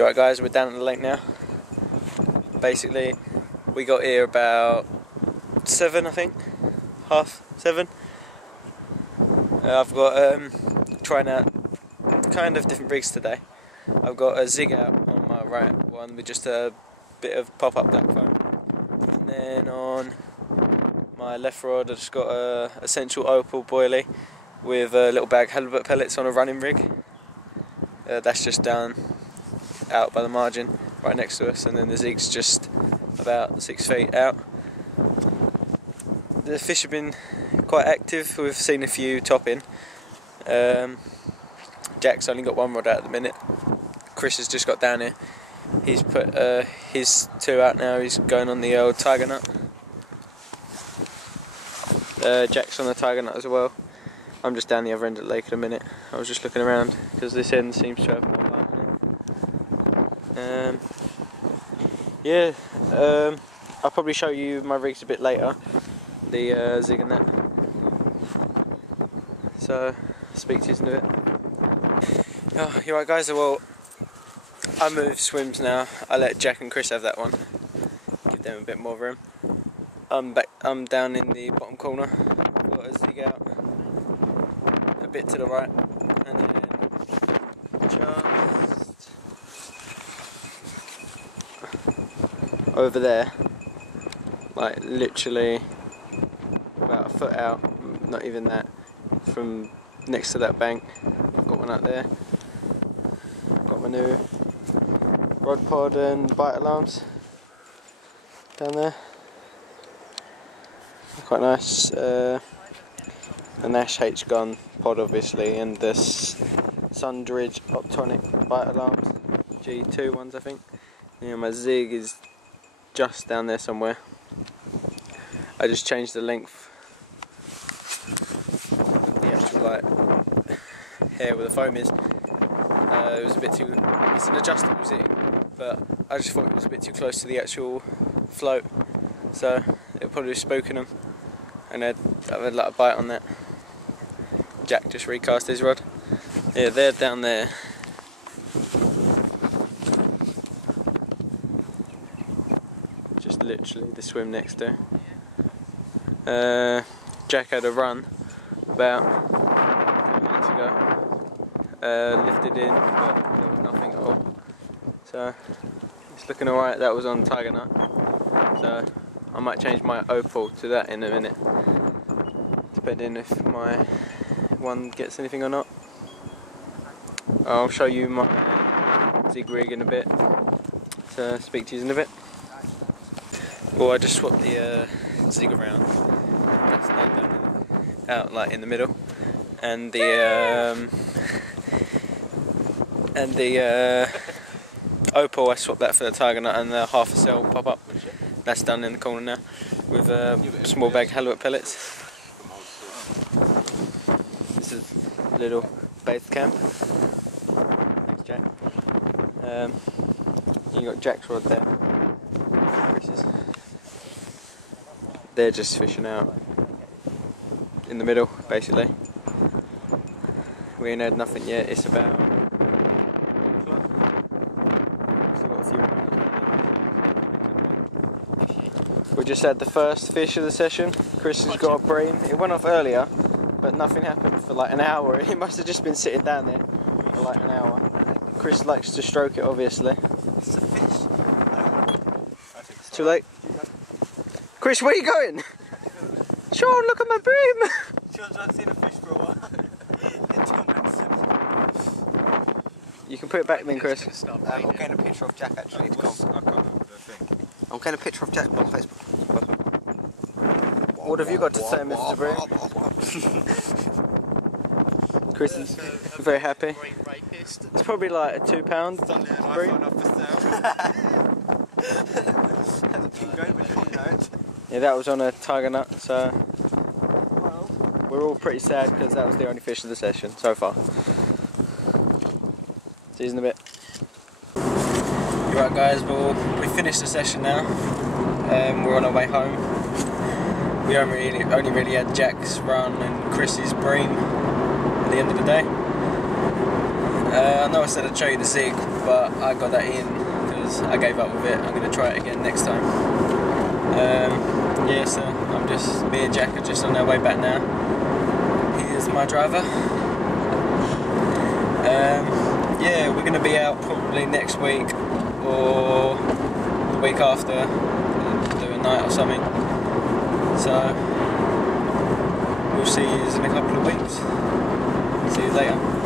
You alright guys, we're down at the lake now. Basically, we got here about 7 I think, half 7. I've got trying out kind of different rigs today. I've got a zig out on my right one with just a bit of pop-up black foam. And then on my left rod I've just got a essential opal boilie with a little bag halibut pellets on a running rig. That's just down out by the margin right next to us, and then the zig's just about 6 feet out. The fish have been quite active, we've seen a few topping. Jack's only got 1 rod out at the minute. Chris has just got down here. He's put his 2 out now, he's going on the old tiger nut. Jack's on the tiger nut as well. I'm just down the other end of the lake at the minute. I was just looking around because this end seems to have more light in it. Yeah, I'll probably show you my rigs a bit later, the zig and that. So, speak to you in a bit. Oh, you alright guys? Well, I moved swims now. I let Jack and Chris have that one. Give them a bit more room. I'm down in the bottom corner. I've got a zig out a bit to the right, and then just over there, like literally about a foot out, not even that, from next to that bank. I've got one out there. Got my new rod pod and bite alarms down there. Quite nice. The Nash H-Gun pod obviously, and this Sundridge Optonic bite alarms, G2 ones I think. Yeah, my zig is just down there somewhere. I just changed the length, the actual like hair where the foam is. It was a bit too, it's an adjustable zig, but I just thought it was a bit too close to the actual float, so it'll probably be spooking them, and I've had like a bite on that. Jack just recast his rod. Yeah, they're down there. Just literally the swim next to. Jack had a run about 10 minutes ago. Lifted in, but there was nothing at all. So it's looking alright. That was on tiger nut. So I might change my opal to that in a minute, depending if my one gets anything or not. I'll show you my zig rig in a bit, to speak to you in a bit. Well, I just swapped the zig around. That's out like in the middle, and the opal I swapped that for the tiger nut and the half a cell pop up. That's done in the corner now with small bag halibut pellets. This is a little base camp. Thanks, Jack. You got Jack's rod there. Chris's. They're just fishing out in the middle, basically. We ain't had nothing yet. It's about 1 o'clock. Still got a few hours. We just had the first fish of the session. Chris has got a bream. It went off earlier, but nothing happened for like an hour. It must have just been sitting down there for like an hour. Chris likes to stroke it, obviously. It's a fish. It's too late. Chris, where are you going? Sean, look at my bream! Sean's not seen a fish for a while. You can put it back then, Chris. I'm getting a picture of Jack actually. I'm getting a picture of Jack on Facebook. What have you got to say, Mr. Bream? Chris is very happy. It's probably like a £2 bream. Yeah, that was on a tiger nut, so we're all pretty sad because that was the only fish of the session so far. See you in a bit. Right guys, well, we finished the session now. We're on our way home. We only really had Jack's run and Chris's bream at the end of the day. I know I said I'd show you the Zig, but I got that in because I gave up with it. I'm going to try it again next time. Yeah, so me and Jack are just on our way back now. Here's my driver. Yeah, we're going to be out probably next week or the week after, do a night or something. So we'll see you in a couple of weeks. See you later.